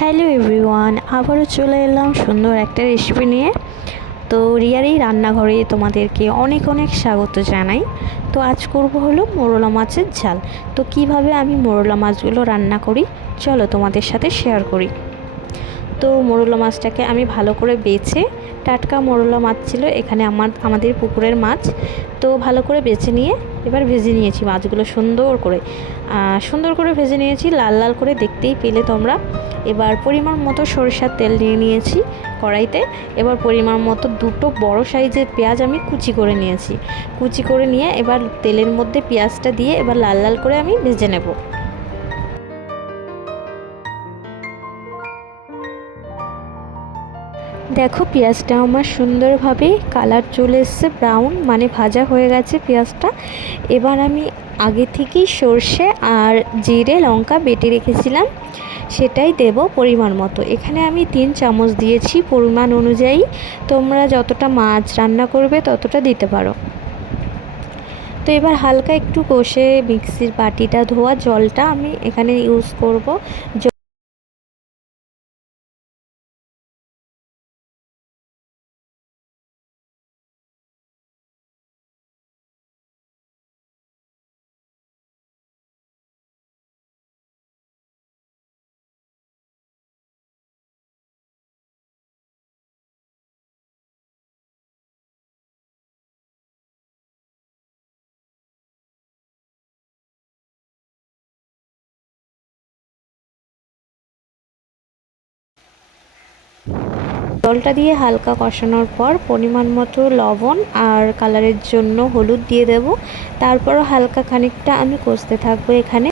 Hello everyone, আবারও চলে এলাম সুন্দর একটা রেসিপি নিয়ে। তো রিয়ারি রান্নাঘরে তোমাদেরকে অনেক অনেক স্বাগত জানাই। তো আজ করব হলো মোরলা মাছের ঝাল। তো কীভাবে আমি মোরলা মাছগুলো রান্না করি? চলো তোমাদের সাথে শেয়ার করি। তো মোরলা মাছটাকে আমি ভালো করে বেছে টাটকা মোরলা মাছ ছিল এখানে আমার, আমাদের পুকুরের মাছ। তো ভালো করে বেছে নিয়ে এবার ভেজে নিয়েছি মাছগুলো সুন্দর করে। সুন্দর করে ভেজে নিয়েছি, লাল লাল করে দেখতেই পেলে তোমরা। এবার পরিমাণ মতো সরিষার তেল নিয়ে নিয়েছি কড়াইতে। এবার পরিমাণ মতো দুটো বড় সাইজের পেঁয়াজ আমি কুচি করে নিয়েছি। কুচি করে নিয়ে এবার তেলের মধ্যে পেঁয়াজটা দিয়ে এবার লাল লাল করে আমি ভেজে নেব। দেখো পেঁয়াজটা আমার সুন্দরভাবে কালার চলে এসছে ব্রাউন মানে ভাজা হয়ে গেছে পেঁয়াজটা। এবার আমি আগে থেকেই সর্ষে আর জিরে, লঙ্কা বেটে রেখেছিলাম, সেটাই দেব পরিমাণ মতো। এখানে আমি তিন চামচ দিয়েছি পরিমাণ অনুযায়ী, তোমরা যতটা মাছ রান্না করবে ততটা দিতে পারো। তো এবার হালকা একটু কষে মিক্সির বাটিটা ধোয়া, জলটা আমি এখানে ইউজ করব। জলটা দিয়ে হালকা কষানোর পর পরিমাণ মতো লবণ আর কালারের জন্য হলুদ দিয়ে দেব। তারপরও হালকা খানিকটা আমি কষতে থাকব এখানে।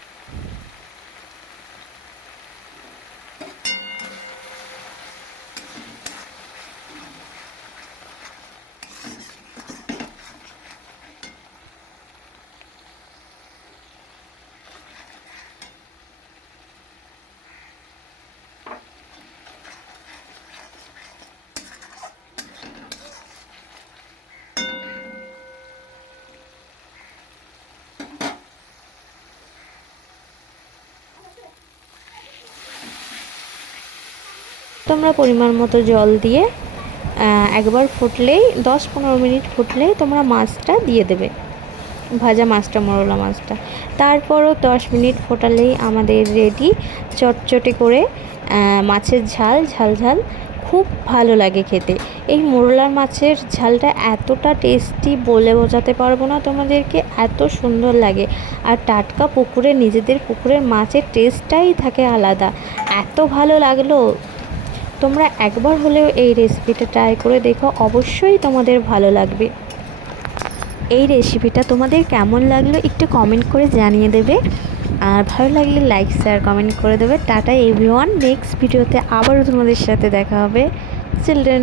তোমরা পরিমাণ মতো জল দিয়ে একবার ফুটলেই, দশ পনেরো মিনিট ফুটলেই তোমরা মাছটা দিয়ে দেবে। ভাজা মাছটা, মরলা মাছটা। তারপরও দশ মিনিট ফোটালেই আমাদের রেডি, চটচটে করে মাছের ঝাল ঝাল ঝাল খুব ভালো লাগে খেতে। এই মোরলার মাছের ঝালটা এতটা টেস্টি বলে বোঝাতে পারব না তোমাদেরকে, এত সুন্দর লাগে। আর টাটকা পুকুরে, নিজেদের পুকুরের মাছের টেস্টটাই থাকে আলাদা। এত ভালো লাগল। তোমরা একবার হলেও এই রেসিপিটা ট্রাই করে দেখো, অবশ্যই তোমাদের ভালো লাগবে। এই রেসিপিটা তোমাদের কেমন লাগল একটু কমেন্ট করে জানিয়ে দেবে। আর ভালো লাগলে লাইক শেয়ার কমেন্ট করে দেবে। টাটা এভরিওয়ান নেক্সট ভিডিওতে আবারও তোমাদের সাথে দেখা হবে। চিলড্রেন